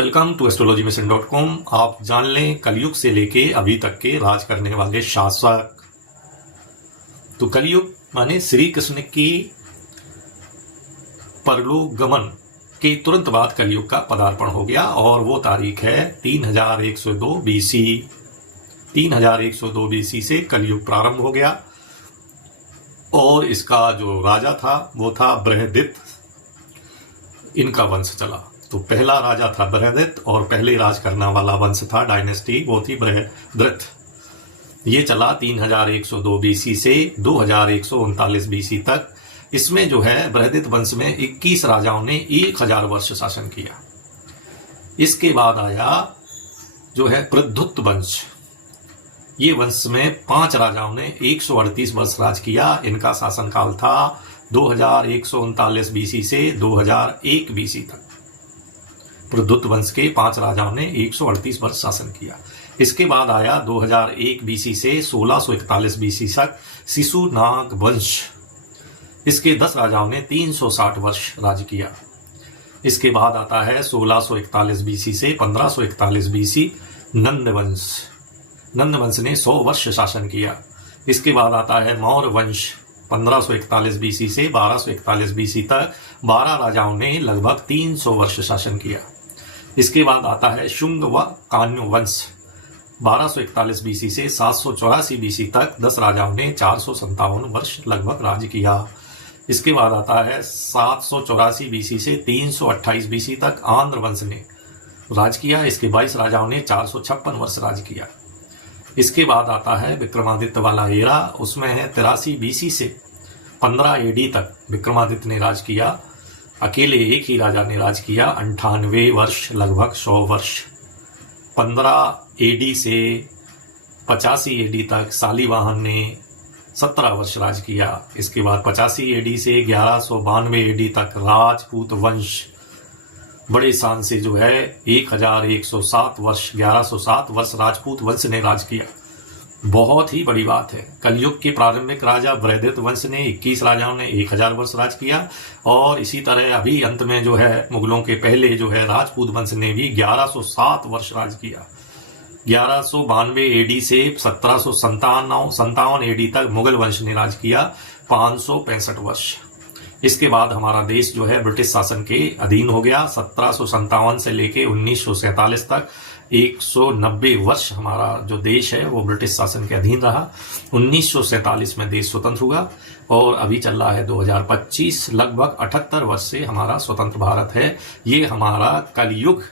Welcome to astrologymission.com। आप जान लें कलयुग से लेके अभी तक के राज करने वाले शासक। तो कलयुग माने श्री कृष्ण की परलोक गमन के तुरंत बाद कलयुग का पदार्पण हो गया और वो तारीख है 3102 बीसी। 3102 बीसी से कलयुग प्रारंभ हो गया और इसका जो राजा था वो था बृहदित। इनका वंश चला। तो पहला राजा था बृहदित और पहले राज करने वाला वंश था डायनेस्टी, वो थी बृहद्रथ। ये चला 3102 बीसी से 2139 बीसी तक। इसमें जो है बृहदित वंश में 21 राजाओं ने 1000 वर्ष शासन किया। इसके बाद आया जो है प्रद्युत वंश। ये वंश में 5 राजाओं ने 138 वर्ष राज किया। इनका शासनकाल था 2139 बीसी से 2001 बीसी तक। प्रद्युत वंश के 5 राजाओं ने 138 वर्ष शासन किया। इसके बाद आया 2001 बीसी से 1641 बीसी तक शिशुनाग वंश। इसके 10 राजाओं ने 360 वर्ष राज किया। इसके बाद आता है 1641 बीसी से 1541 बीसी नंद वंश। नंद वंश ने 100 वर्ष शासन किया। इसके बाद आता है मौर्य वंश। 1541 बीसी से 1241 बीसी तक 12 राजाओं ने लगभग 300 वर्ष शासन किया। इसके बाद आता है शुंग व कान्य वंश। 1241 बीसी से 784 बीसी तक 10 राजाओं ने 457 वर्ष लगभग राज किया। इसके बाद आता है 784 बीसी से 328 बीसी तक आंध्र वंश ने राज किया। इसके 22 राजाओं ने 456 वर्ष राज किया। इसके बाद आता है विक्रमादित्य वाला एरा। उसमें है 83 बीसी से 15 एडी तक विक्रमादित्य ने राज किया। अकेले एक ही राजा ने राज किया। 98 वर्ष लगभग 100 वर्ष। 15 एडी से 85 एडी तक शालिवाहन ने 17 वर्ष राज किया। इसके बाद 85 एडी से 1192 एडी तक राजपूत वंश बड़े शान से जो है 1107 वर्ष 1107 वर्ष राजपूत वंश ने राज किया। बहुत ही बड़ी बात है। कलयुग के प्रारंभिक राजा बृहदित वंश ने 21 राजाओं ने 1000 वर्ष राज किया और इसी तरह अभी अंत में जो है मुगलों के पहले जो है राजपूत वंश ने भी 1107 वर्ष राज किया। 1192 एडी से 1757 एडी तक मुगल वंश ने राज किया। 565 वर्ष। इसके बाद हमारा देश जो है ब्रिटिश शासन के अधीन हो गया। 1757 से लेके 1947 तक 190 वर्ष हमारा जो देश है वो ब्रिटिश शासन के अधीन रहा। 1947 में देश स्वतंत्र हुआ और अभी चल रहा है 2025। लगभग 78 वर्ष से हमारा स्वतंत्र भारत है। ये हमारा कलयुग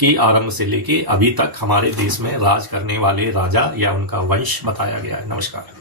के आरंभ से लेके अभी तक हमारे देश में राज करने वाले राजा या उनका वंश बताया गया है। नमस्कार।